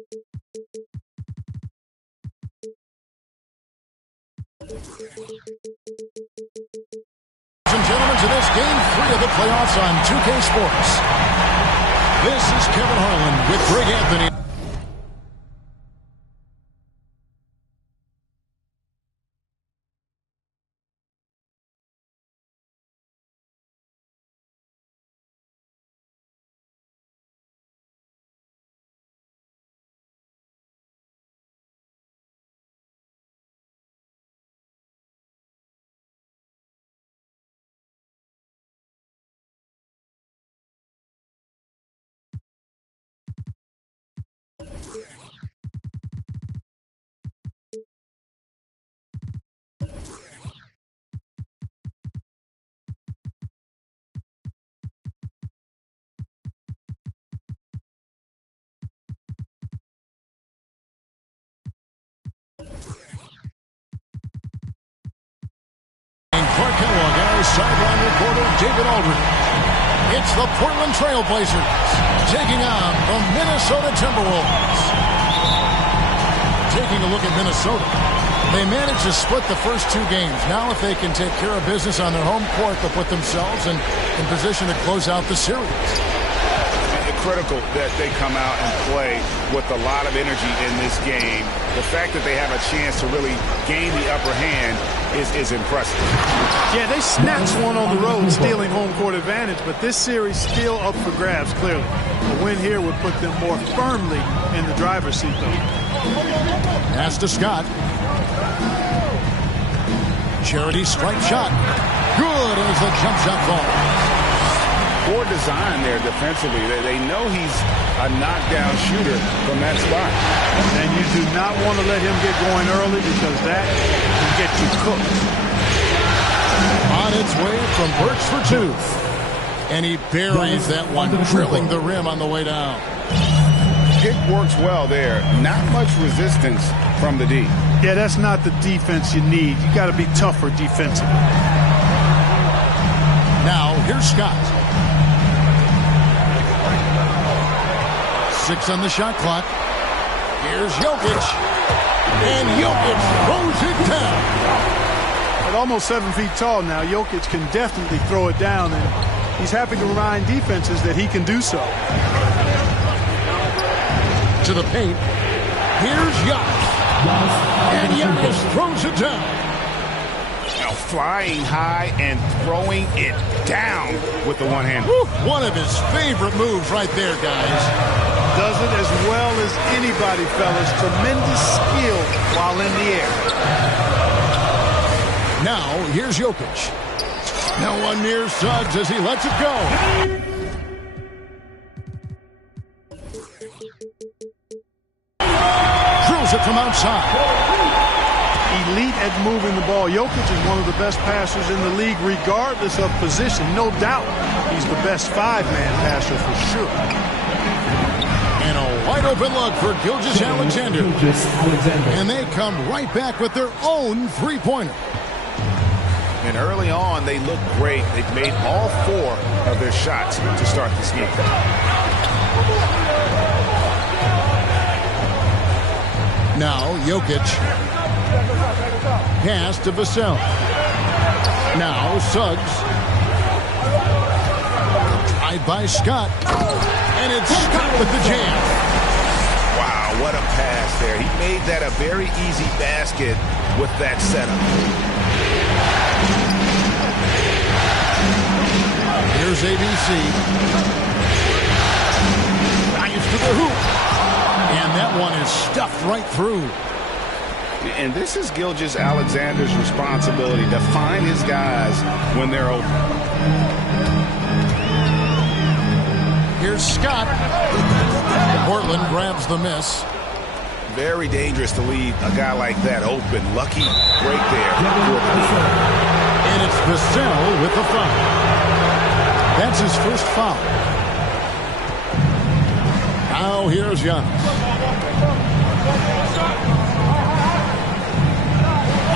Ladies and gentlemen, to this Game 3 of the playoffs on 2K Sports. This is Kevin Harlan with Greg Anthony. Clark Kellogg and our sideline reporter David Aldridge. It's the Portland Trail Blazers taking on the Minnesota Timberwolves. Taking a look at Minnesota. They managed to split the first two games. Now if they can take care of business on their home court, they'll put themselves in position to close out the series. Critical that they come out and play with a lot of energy in this game. The fact that they have a chance to really gain the upper hand is impressive. Yeah, they snatched one on the road, stealing home court advantage, but this series still up for grabs, clearly. A win here would put them more firmly in the driver's seat, though. Pass to Scott. Charity strike shot. Good as the jump shot falls. Poor design there defensively. They know he's a knockdown shooter from that spot. And you do not want to let him get going early because that can get you cooked. On its way from Birch for two. And he buries that one, drilling the rim on the way down. Pick works well there. Not much resistance from the D. Yeah, that's not the defense you need. You got to be tougher defensively. Now, here's Scott. 6 on the shot clock. Here's Jokic. And Jokic throws it down. At almost 7 feet tall now, Jokic can definitely throw it down, and he's happy to remind defenses that he can do so. To the paint. Here's Giannis. And Giannis throws it down. Now flying high and throwing it down with the one hand. One of his favorite moves right there, guys. Does it as well as anybody, fellas. Tremendous skill while in the air. Now, here's Jokic. No one near Suggs as he lets it go. Drills it from outside. Elite at moving the ball. Jokic is one of the best passers in the league, regardless of position. No doubt he's the best five-man passer for sure. And a wide open look for Gilgeous-Alexander. And they come right back with their own three-pointer. And early on, they look great. They've made all 4 of their shots to start this game. Now, Jokic. Pass to Vassell. Now, Suggs. Tied by Scott. And it's Scott with the jam. Wow, what a pass there. He made that a very easy basket with that setup. Here's ABC. Drives to the hoop. And that one is stuffed right through. And this is Gilgeous-Alexander's responsibility to find his guys when they're open. Here's Scott. Portland grabs the miss. Very dangerous to leave a guy like that open. Lucky break there. And it's Vassell with the foul. That's his first foul. Now here's Giannis.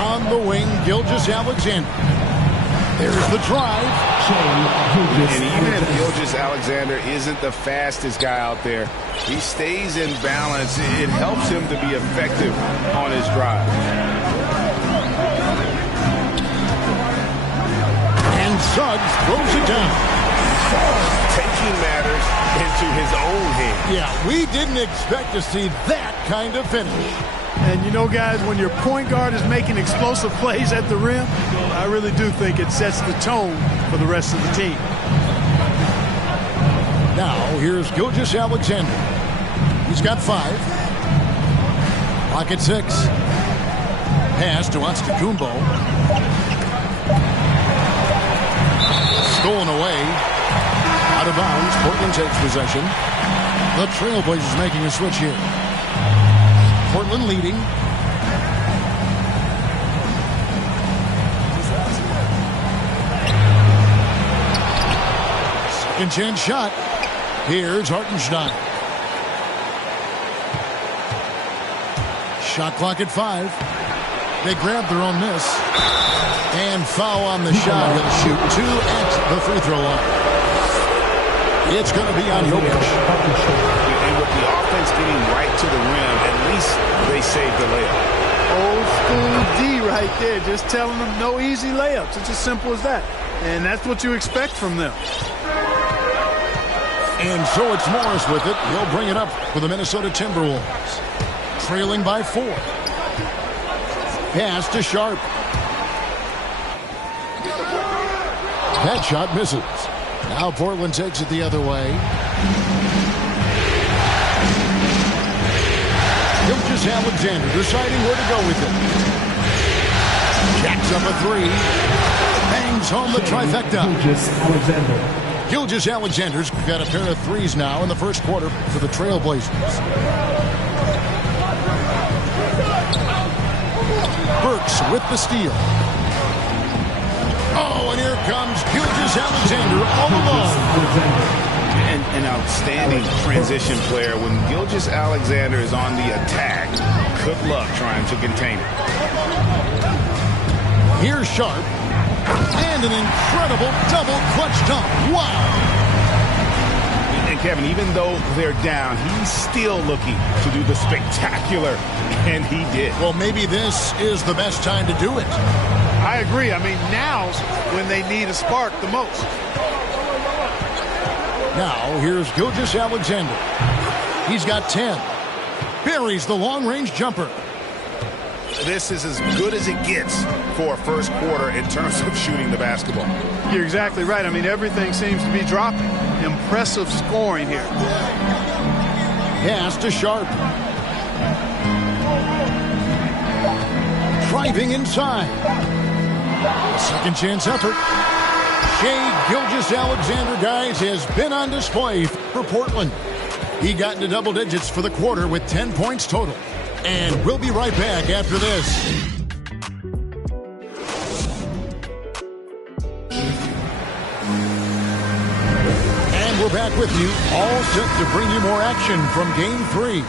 On the wing, Gilgeous-Alexander. There's the drive. And even if Gilgeous-Alexander isn't the fastest guy out there, he stays in balance. It helps him to be effective on his drive. And Suggs throws it down. Taking matters into his own hands. Yeah, we didn't expect to see that kind of finish. And you know, guys, when your point guard is making explosive plays at the rim, I really do think it sets the tone for the rest of the team. Now, here's Gilgeous-Alexander. He's got 5. Pocket 6. Pass to Antetokounmpo. Stolen away. Out of bounds. Portland takes possession. The Trailblazers making a switch here. Portland leading. Second chance shot. Here's Hartenstein. Shot clock at 5. They grab their own miss. And foul on the shot. He'll shoot 2 at the free throw line. It's going to be on Jokic. And with the offense getting right to the rim, at least they saved the layup. Old school D right there, just telling them no easy layups. It's as simple as that. And that's what you expect from them. And so it's Morris with it. He'll bring it up for the Minnesota Timberwolves. Trailing by 4. Pass to Sharp. That shot misses. Now Portland takes it the other way. Gilgeous-Alexander deciding where to go with it. Jacks up a 3. Bangs home the trifecta. Gilgeous-Alexander's got a pair of 3s now in the first quarter for the Trailblazers. Burks with the steal. Oh, and here comes Gilgeous-Alexander all alone. An outstanding transition player. When Gilgeous-Alexander is on the attack, good luck trying to contain it. Here's Sharp. And an incredible double clutch dunk. Wow. And Kevin, even though they're down, he's still looking to do the spectacular, and he did. Well, maybe this is the best time to do it. I agree. I mean, now's when they need a spark the most. Now, here's Gilgeous-Alexander. He's got 10. Buries the long-range jumper. This is as good as it gets for a first quarter in terms of shooting the basketball. You're exactly right. I mean, everything seems to be dropping. Impressive scoring here. Pass to Sharp. Driving inside. Second chance effort. Shai Gilgeous-Alexander, guys, has been on display for Portland. He got into double digits for the quarter with 10 points total. And we'll be right back after this. And we're back with you, all set to bring you more action from Game 3.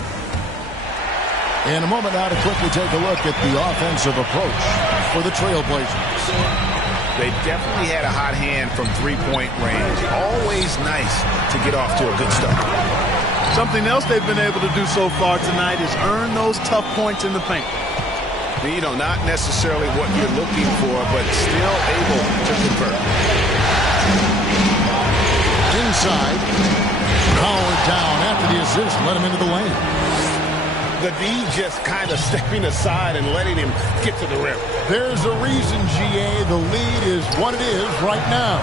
In a moment now to quickly take a look at the offensive approach for the Trailblazers. They definitely had a hot hand from three-point range. Always nice to get off to a good start. Something else they've been able to do so far tonight is earn those tough points in the paint. You know, not necessarily what you're looking for, but still able to convert. Inside. Howard down after the assist. Let him into the lane. The D just kind of stepping aside and letting him get to the rim. There's a reason, GA, the lead is what it is right now.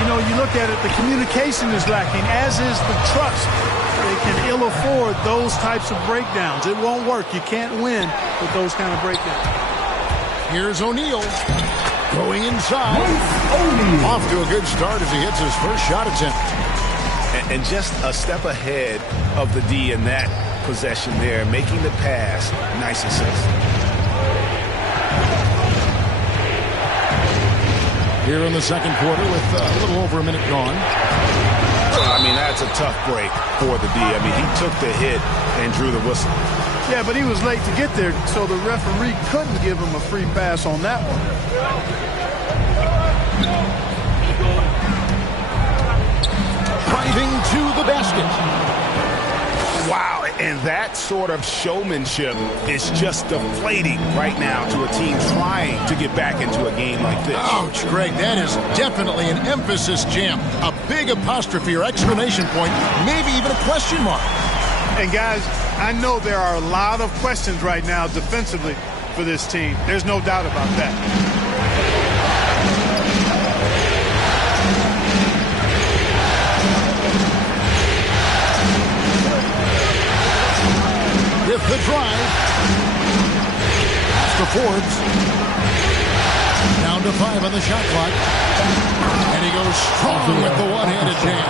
You know, you look at it, the communication is lacking, as is the trust. They can ill afford those types of breakdowns. It won't work. You can't win with those kind of breakdowns. Here's O'Neal going inside. Off to a good start as he hits his first shot attempt. And just a step ahead of the D in that possession there, making the pass. Nice assist. Here in the second quarter with a little over a minute gone. I mean, that's a tough break for the D. I mean, he took the hit and drew the whistle. Yeah, but he was late to get there, so the referee couldn't give him a free pass on that one. Driving to the basket. Wow, and that sort of showmanship is just deflating right now to a team trying to get back into a game like this. Ouch, Greg, that is definitely an emphasis jam. A big apostrophe or exclamation point, maybe even a question mark. And guys, I know there are a lot of questions right now defensively for this team. There's no doubt about that. With the drive. Pass to Forbes. Down to 5 on the shot clock. And he goes strong with the one-handed jam.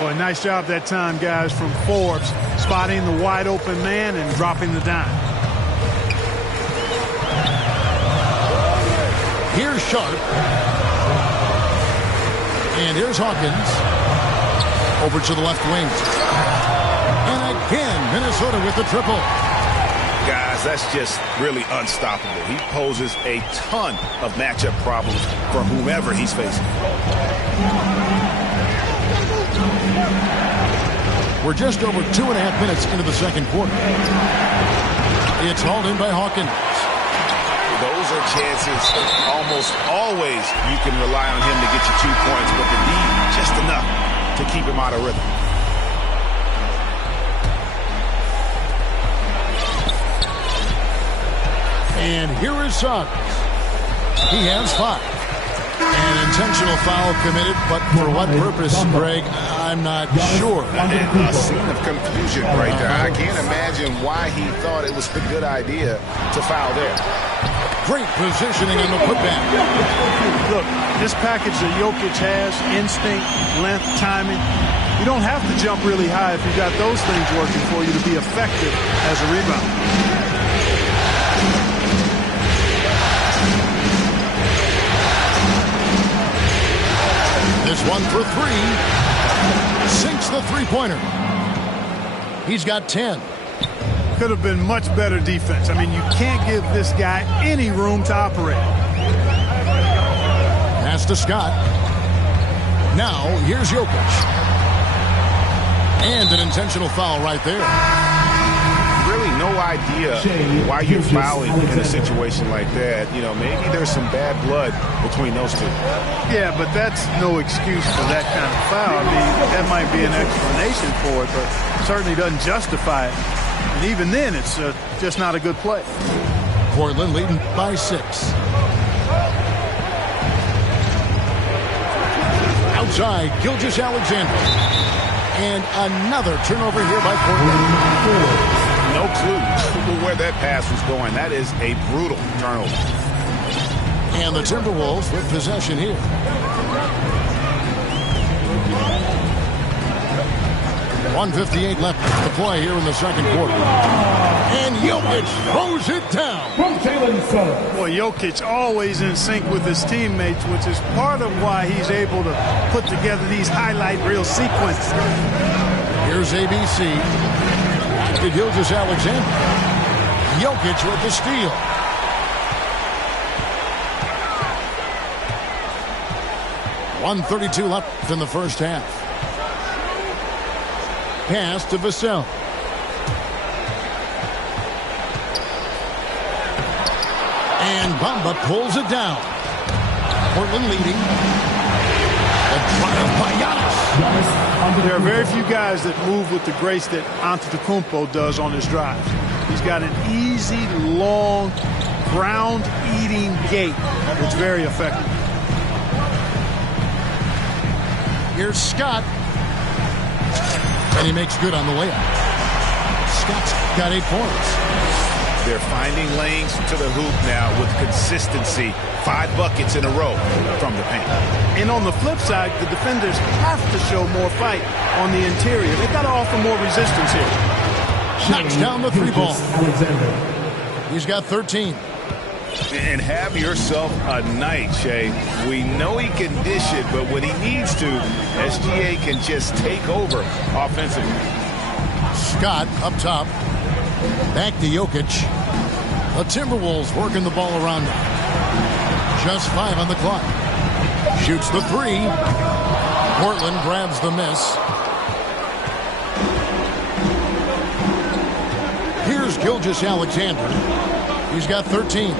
Boy, nice job that time, guys, from Forbes, spotting the wide open man and dropping the dime. Here's Sharp. And here's Hawkins. Over to the left wing. And again, Minnesota with the triple. Guys, that's just really unstoppable. He poses a ton of matchup problems for whomever he's facing. We're just over 2.5 minutes into the second quarter. It's hauled in by Hawkins. Those are chances almost always you can rely on him to get you 2 points, but the need just enough to keep him out of rhythm. And here is Suggs. He has 5. An intentional foul committed, but for what purpose, Greg, I'm not sure. A scene of confusion right there. I can't imagine why he thought it was a good idea to foul there. Great positioning on the putback. Look, this package that Jokic has, instinct, length, timing, you don't have to jump really high if you've got those things working for you to be effective as a rebounder. This one for 3. Sinks the three-pointer. He's got 10. Could have been much better defense. I mean, you can't give this guy any room to operate. Pass to Scott. Now, here's Jokic. And an intentional foul right there. Really no idea why you're fouling in a situation like that. You know, maybe there's some bad blood between those two. Yeah, but that's no excuse for that kind of foul. I mean, that might be an explanation for it, but certainly doesn't justify it. And even then, it's just not a good play. Portland leading by 6. Outside, Gilgeous-Alexander. And another turnover here by Portland. No clue where that pass was going. That is a brutal turnover. And the Timberwolves with possession here. .158 left to play here in the second quarter. And Jokic throws it down. Boy, Jokic always in sync with his teammates, which is part of why he's able to put together these highlight reel sequences. Here's ABC. To Gilgeous-Alexander. Jokic with the steal. .132 left in the first half. Pass to Vassell. And Bamba pulls it down. Portland leading. The triumph by Giannis. There are very few guys that move with the grace that Antetokounmpo does on his drive. He's got an easy, long, ground-eating gait that's very effective. Here's Scott. And he makes good on the layup. Scott's got 8 points. They're finding lanes to the hoop now with consistency. 5 buckets in a row from the paint. And on the flip side, the defenders have to show more fight on the interior. They've got to offer more resistance here. Knocks down the 3 ball. He's got 13. And have yourself a night, Shea. We know he can dish it, but when he needs to, SGA can just take over offensively. Scott up top. Back to Jokic. The Timberwolves working the ball around now. Just 5 on the clock. Shoots the three. Portland grabs the miss. Here's Gilgeous-Alexander. He's got 13.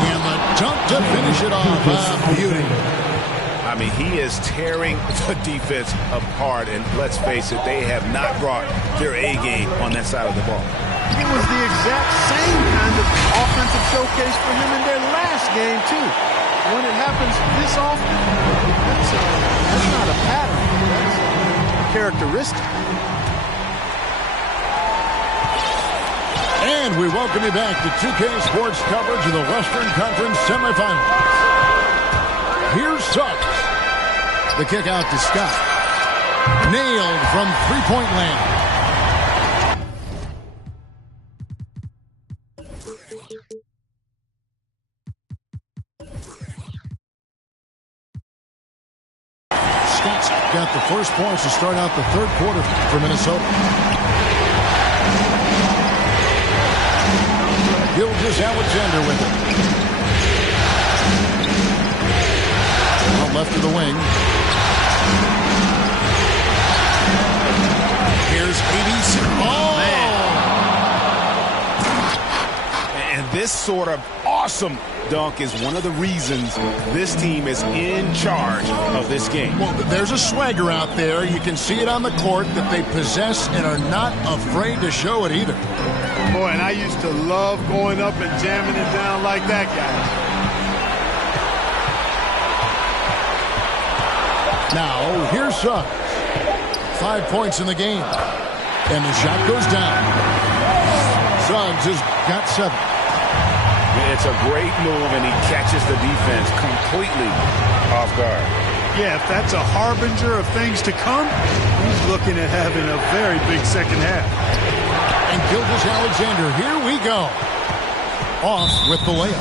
And the dunk to finish it off. Beauty. I mean, he is tearing the defense apart, and let's face it, they have not brought their A game on that side of the ball. It was the exact same kind of offensive showcase for him in their last game, too. When it happens this often, that's not a pattern. That's a characteristic. And we welcome you back to 2K Sports coverage of the Western Conference semifinals. Here's Suggs. The kick out to Scott. Nailed from three-point land. Scott's got the first points to start out the third quarter for Minnesota. Gilgeous-Alexander with it. Out left of the wing. Here's ABC. Oh! Man. And this sort of awesome dunk is one of the reasons this team is in charge of this game. Well, there's a swagger out there. You can see it on the court that they possess and are not afraid to show it either. Boy, and I used to love going up and jamming it down like that guy. Now, here's Suggs. 5 points in the game. And the shot goes down. Suggs has got 7. It's a great move, and he catches the defense completely off guard. Yeah, if that's a harbinger of things to come, he's looking at having a very big second half. And Gilgeous-Alexander, here we go. Off with the layup.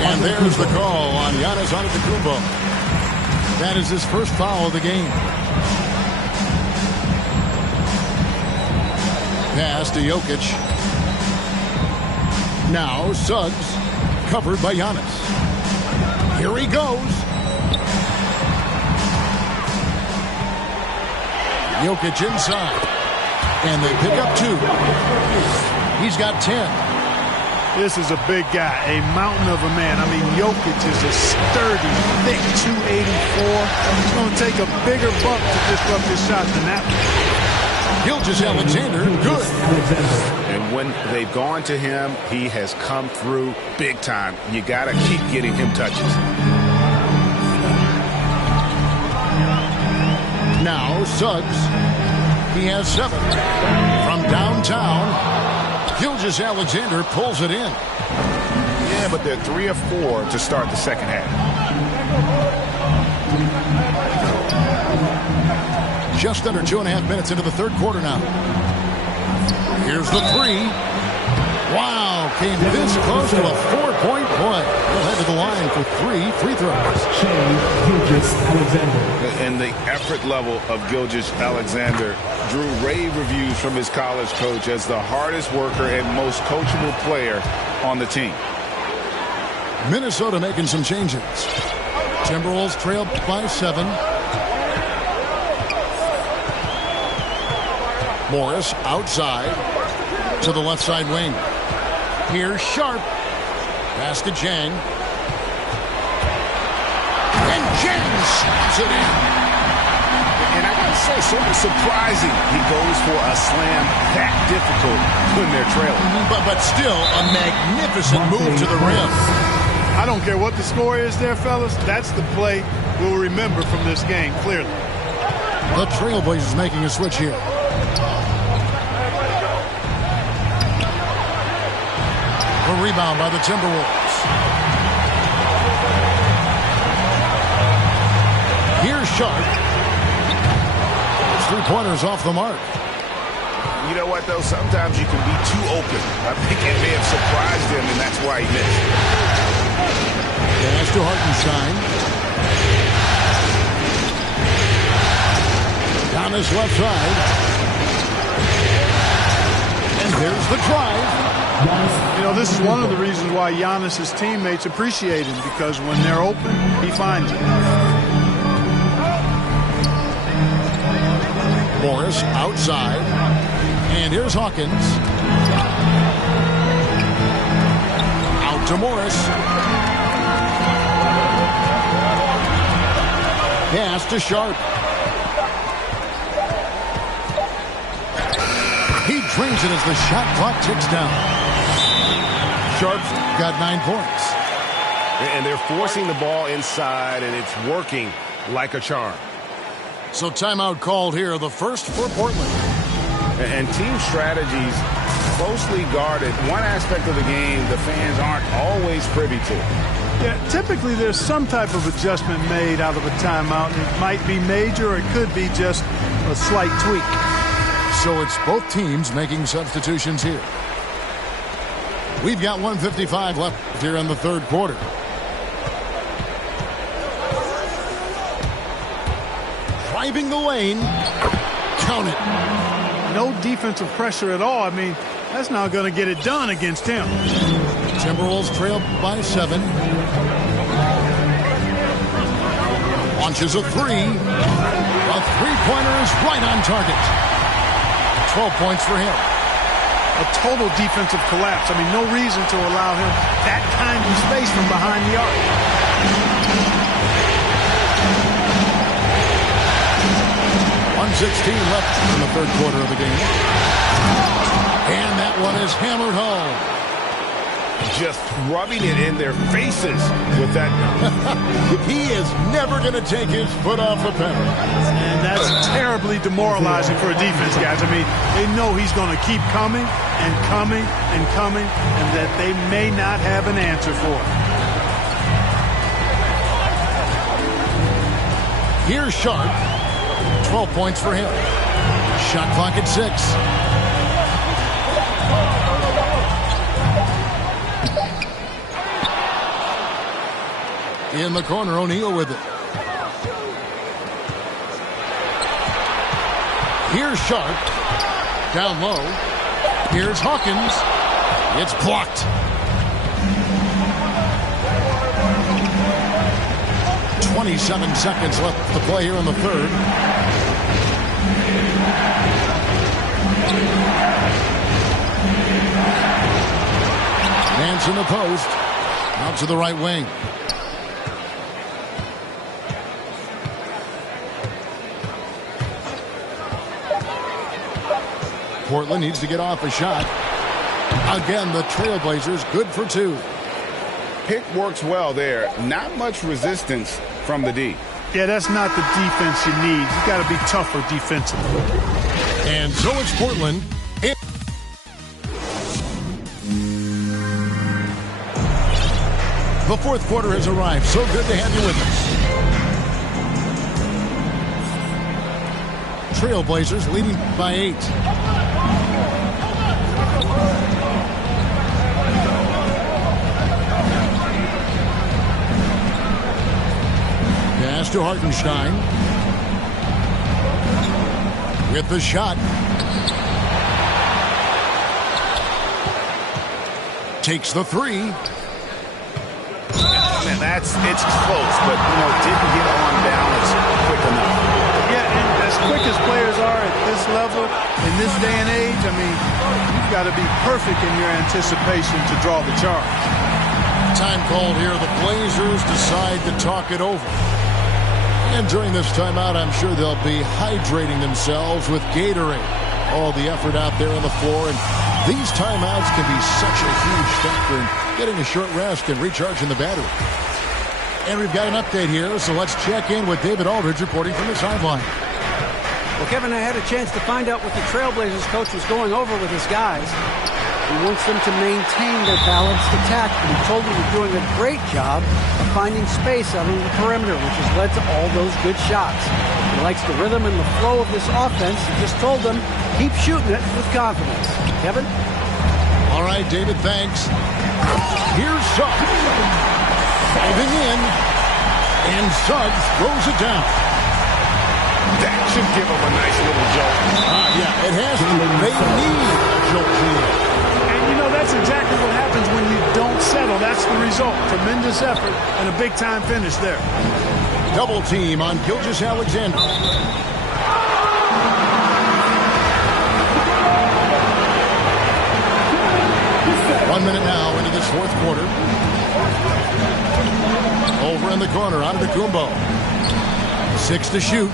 And there's the call on Giannis Antetokounmpo. That is his first foul of the game. Pass to Jokic. Now Suggs, covered by Giannis. Here he goes. Jokic inside. And they pick up 2. He's got 10. This is a big guy, a mountain of a man. I mean, Jokic is a sturdy, thick 284. It's going to take a bigger bump to disrupt his shot than that one. Gilgeous-Alexander, good. And when they've gone to him, he has come through big time. You got to keep getting him touches. Now Suggs. He has 7. From downtown, Gilgeous-Alexander pulls it in. Yeah, but they're 3 of 4 to start the second half. Just under 2.5 minutes into the third quarter now. Here's the 3. Wow, came this close to a 4-point play. He'll head to the line for 3 free throws. And the effort level of Gilgeous-Alexander drew rave reviews from his college coach as the hardest worker and most coachable player on the team. Minnesota making some changes. Timberwolves trail by 7. Morris outside to the left side wing. Here's Sharp. Pass to Jang. And Jang slams it in. And I got to say, sort of surprising he goes for a slam that difficult when they're trailing. But still a magnificent move to the rim. I don't care what the score is there, fellas. That's the play we'll remember from this game, clearly. The Trailblazers making a switch here. A rebound by the Timberwolves. Here's Sharp. His 3-pointers off the mark. You know what, though? Sometimes you can be too open. I think it may have surprised him, and that's why he missed. Pass to Hartenstein. Down his left side. And there's the drive. You know, this is one of the reasons why Giannis's teammates appreciate him, because when they're open, he finds it. Morris outside. And here's Hawkins. Out to Morris. Pass to Sharp. He drains it as the shot clock ticks down. Sharp's got 9 points. And they're forcing the ball inside, and it's working like a charm. So timeout called here, the first for Portland. And team strategies closely guarded. One aspect of the game the fans aren't always privy to. Yeah, typically there's some type of adjustment made out of a timeout. It might be major, or it could be just a slight tweak. So it's both teams making substitutions here. We've got 1:55 left here in the third quarter. Driving the lane. Count it. No defensive pressure at all. I mean, that's not going to get it done against him. Timberwolves trail by 7. Launches a 3. A three-pointer is right on target. 12 points for him. A total defensive collapse. I mean, no reason to allow him that kind of space from behind the arc. 1:16 left in the third quarter of the game. And that one is hammered home. Just rubbing it in their faces with that. He is never going to take his foot off the pedal. And that's terribly demoralizing for a defense, guys. I mean, they know he's going to keep coming and coming and coming, and that they may not have an answer for it. Here's Sharp. 12 points for him. Shot clock at 6. In the corner, O'Neal with it. Here's Sharp. Down low. Here's Hawkins. It's blocked. 27 seconds left to play here in the third. Nance in the post. Out to the right wing. Portland needs to get off a shot. Again, the Trailblazers good for 2. Pick works well there. Not much resistance from the D. Yeah, that's not the defense you need. You got to be tougher defensively. And so it's Portland. The fourth quarter has arrived. So good to have you with us. Trailblazers leading by 8. Pass to Hartenstein. With the shot. Takes the 3. Man, it's close, but didn't get on balance quick enough. Yeah, and as quick as players are at this level, in this day and age, I mean, you've got to be perfect in your anticipation to draw the charge. Time called here. The Blazers decide to talk it over. And during this timeout, I'm sure they'll be hydrating themselves with Gatorade. All the effort out there on the floor, and these timeouts can be such a huge factor in getting a short rest and recharging the battery. And we've got an update here, so let's check in with David Aldridge reporting from the sideline. Well, Kevin, I had a chance to find out what the Trailblazers coach was going over with his guys. He wants them to maintain their balanced attack, and he told them they're doing a great job of finding space out on the perimeter, which has led to all those good shots. He likes the rhythm and the flow of this offense. He just told them, keep shooting it with confidence. Kevin? All right, David, thanks. Here's Suggs. Diving in, and Suggs throws it down. That should give them a nice little jolt. Yeah, it has to. They need a jolt here. And you know, that's exactly what happens when you don't settle. That's the result. Tremendous effort and a big-time finish there. Double team on Gilgeous-Alexander. 1 minute now into this fourth quarter. Over in the corner, Antetokounmpo. 6 to shoot.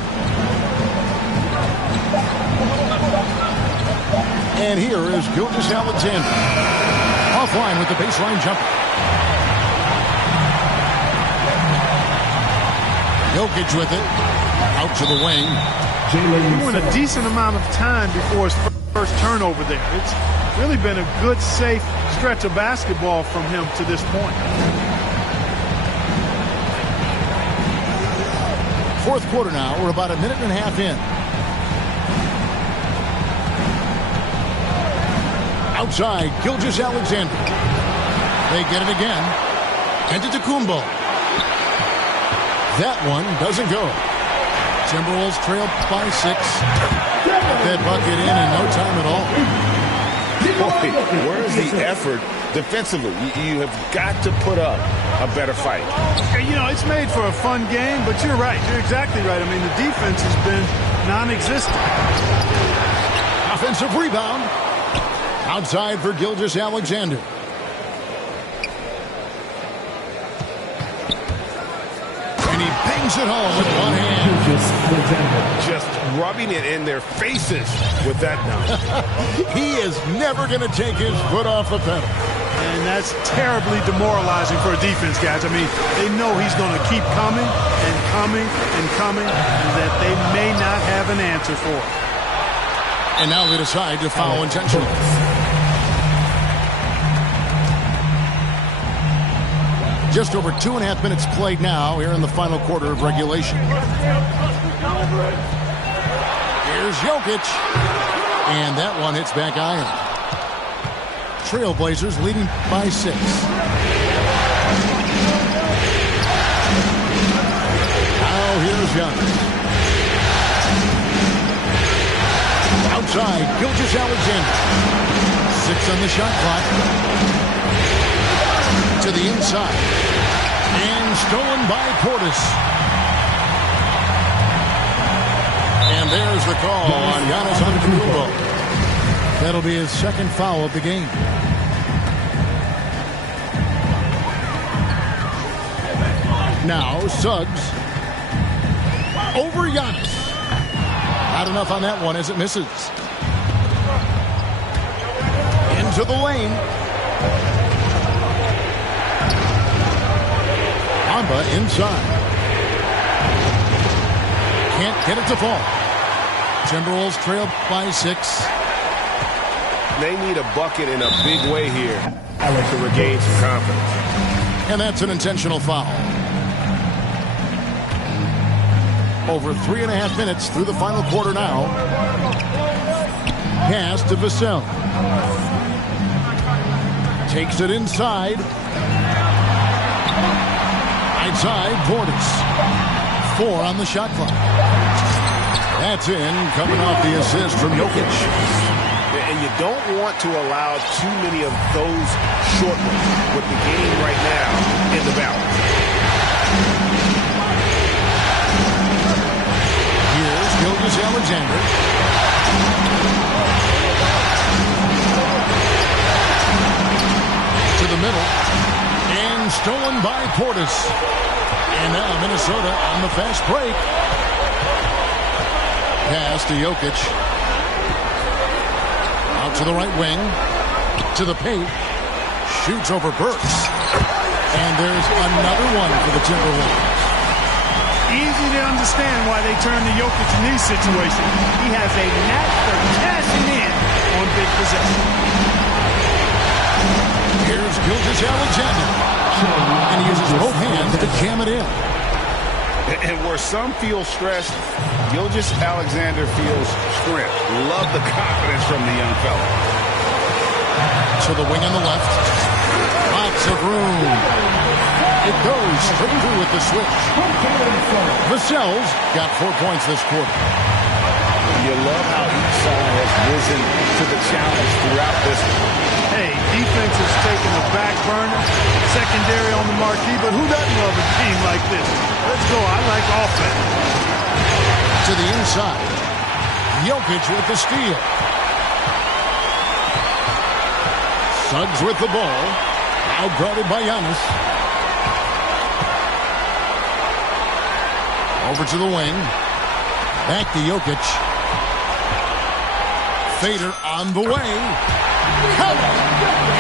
And here is Gilgeous-Alexander. Offline with the baseline jumper. Jokic with it. Out to the wing. He went a decent amount of time before his first turnover there. It's really been a good, safe stretch of basketball from him to this point. Fourth quarter now. We're about a minute and a half in. Outside, Gilgeous-Alexander. They get it again. Antetokounmpo. That one doesn't go. Timberwolves trail by 6. Get that bucket in no time at all. Boy, where's the effort defensively? You have got to put up a better fight. You know, it's made for a fun game, but you're right. You're exactly right. I mean, the defense has been non-existent. Offensive rebound. Outside for Gilgeous-Alexander. And he bangs it home with one hand. Just rubbing it in their faces with that dunk. He is never going to take his foot off the pedal. And that's terribly demoralizing for a defense, guys. I mean, they know he's going to keep coming and coming and coming, and that they may not have an answer for it. And now they decide to foul intentionally. Just over 2.5 minutes played now here in the final quarter of regulation. Here's Jokic. And that one hits back iron. Trailblazers leading by 6. Now here's Giannis. Outside, Gilgeous-Alexander. 6 on the shot clock. To the inside. And stolen by Portis. And there's the call on Giannis Antetokounmpo. That'll be his second foul of the game. Now Suggs. Over Giannis. Not enough on that one as it misses. Into the lane. Amba inside. Can't get it to fall. Timberwolves trail by 6. They need a bucket in a big way here to regain some confidence. And that's an intentional foul. Over 3.5 minutes through the final quarter now. Pass to Vassell. Takes it inside. Outside, Portis. 4 on the shot clock. That's in, coming off the assist from Jokic. And you don't want to allow too many of those short ones with the game right now in the balance. Here's Gilgeous-Alexander. To the middle. And stolen by Portis. And now Minnesota on the fast break. Pass to Jokic. Out to the right wing. To the paint. Shoots over Burks. And there's another one for the Timberwolves. Easy to understand why they turn to Jokic in these situations. He has a knack for cashing in on big possession. Here's Gilgeous-Alexander. And he uses both hands to jam it in. And where some feel stressed, Gilgeous-Alexander feels strength. Love the confidence from the young fella. To the wing on the left. Lots of room. It goes straight through with the switch. Vassell's got 4 points this quarter. You love how each side has risen to the challenge throughout this one. Hey, Defense is taking a back burner, secondary on the marquee, but who doesn't love a team like this? Let's go. I like offense. To the inside. Jokic with the steal. Suggs with the ball. Now guarded by Giannis. Over to the wing. Back to Jokic. Fader on the way. Count.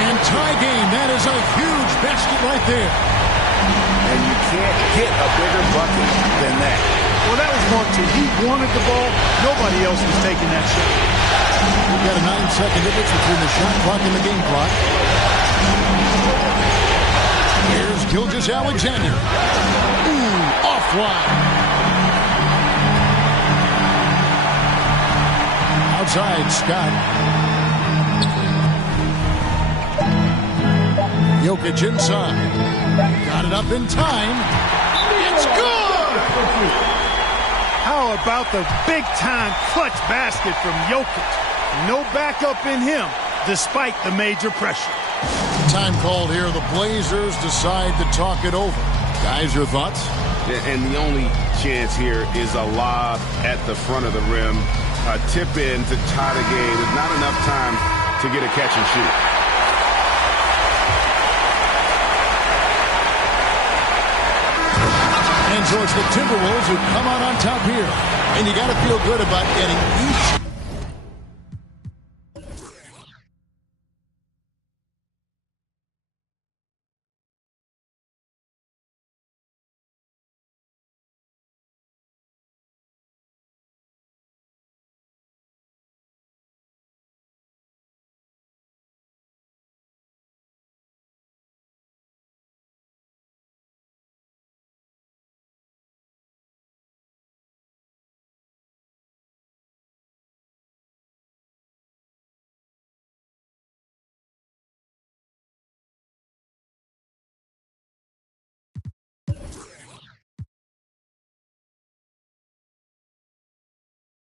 And tie game. That is a huge basket right there. And you can't hit a bigger bucket than that. Well, that was one, too. He wanted the ball. Nobody else was taking that shot. We've got a 9-second difference between the shot clock and the game clock. Here's Gilgeous-Alexander. Ooh, offline. Outside, Scott. Jokic inside. Got it up in time. It's good! How about the big-time clutch basket from Jokic? No backup in him, despite the major pressure. Time called here. The Blazers decide to talk it over. Guys, your thoughts? And the only chance here is a lob at the front of the rim. A tip in to tie the game. There's not enough time to get a catch and shoot. And so it's the Timberwolves who come out on top here. And you got to feel good about getting each